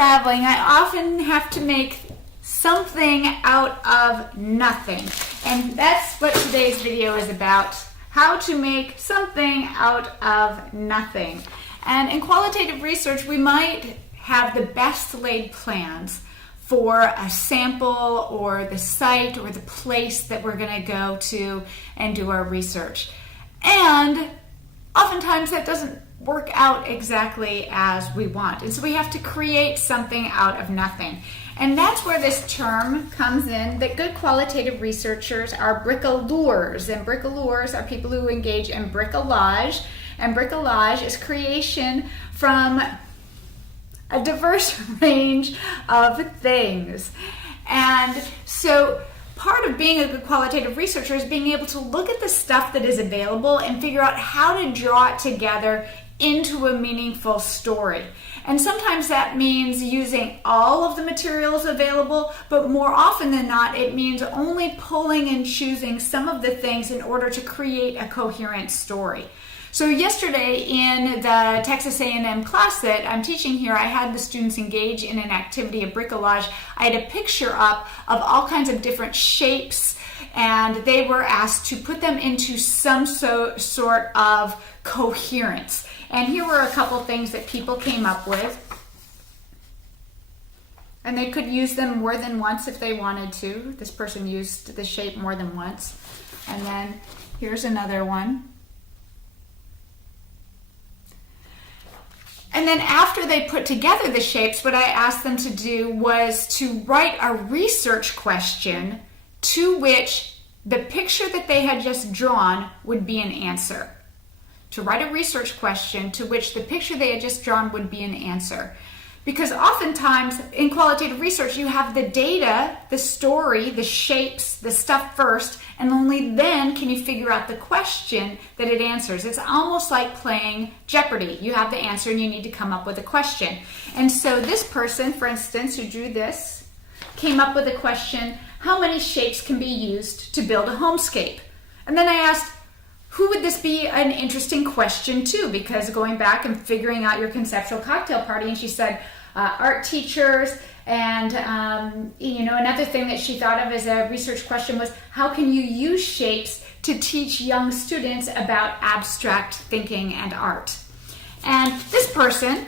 traveling, I often have to make something out of nothing. And that's what today's video is about. How to make something out of nothing. And in qualitative research, we might have the best laid plans for a sample or the site or the place that we're going to go to and do our research. And oftentimes that doesn't work out exactly as we want. And so we have to create something out of nothing. And that's where this term comes in, that good qualitative researchers are bricoleurs. And bricoleurs are people who engage in bricolage. And bricolage is creation from a diverse range of things. And so part of being a good qualitative researcher is being able to look at the stuff that is available and figure out how to draw it together into a meaningful story. And sometimes that means using all of the materials available, but more often than not, it means only pulling and choosing some of the things in order to create a coherent story. So yesterday in the Texas A&M class that I'm teaching here, I had the students engage in an activity of bricolage. I had a picture up of all kinds of different shapes, and they were asked to put them into some sort of coherence. And here were a couple things that people came up with. And they could use them more than once if they wanted to. This person used the shape more than once. And then here's another one. And then after they put together the shapes, what I asked them to do was to write a research question to which the picture that they had just drawn would be an answer. To write a research question to which the picture they had just drawn would be an answer. Because oftentimes in qualitative research, you have the data, the story, the shapes, the stuff first, and only then can you figure out the question that it answers. It's almost like playing Jeopardy. You have the answer and you need to come up with a question. And so this person, for instance, who drew this, came up with a question, how many shapes can be used to build a homescape? And then I asked, who would this be an interesting question to? Because going back and figuring out your conceptual cocktail party, and she said art teachers, and another thing that she thought of as a research question was, how can you use shapes to teach young students about abstract thinking and art? And this person,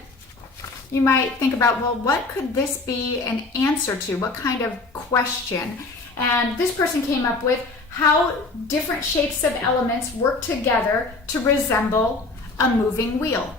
you might think about, well, what could this be an answer to? What kind of question? And this person came up with how different shapes of elements work together to resemble a moving wheel,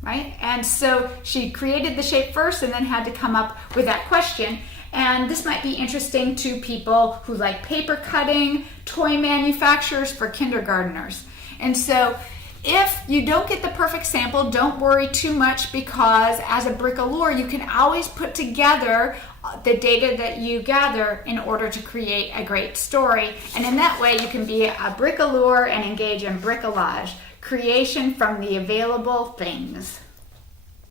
right? And so she created the shape first and then had to come up with that question. And this might be interesting to people who like paper cutting, toy manufacturers for kindergartners. And so if you don't get the perfect sample, don't worry too much, because as a bricoleur, you can always put together the data that you gather in order to create a great story. And in that way, you can be a bricoleur and engage in bricolage, creation from the available things.